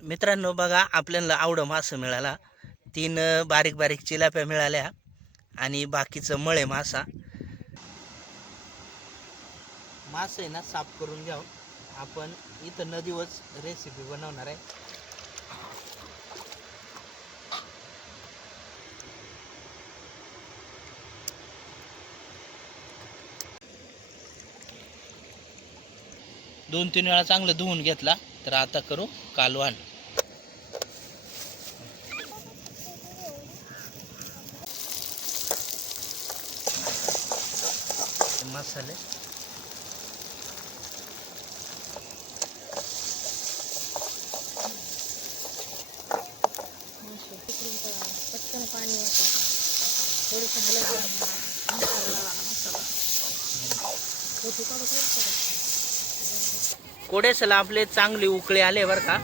मित्रांनो बघा, आपल्याला आवडं मासं मिळाला. 3 बारीक बारीक चिलाप्या मिळाल्या आणि बाकीचं मळे मासा. मास आहे ना साफ करून घ्याव. आपण इथं नदीवरच रेसिपी बनवणार आहे. दोन तीन वेळा चांगलं धुवून घेतला. तर आता करू कालवण. मसाले पटकन पाणी वापरा. थोडंसं हलवून मसाला कोडेसला आपले चांगले उकळे आले बरं का.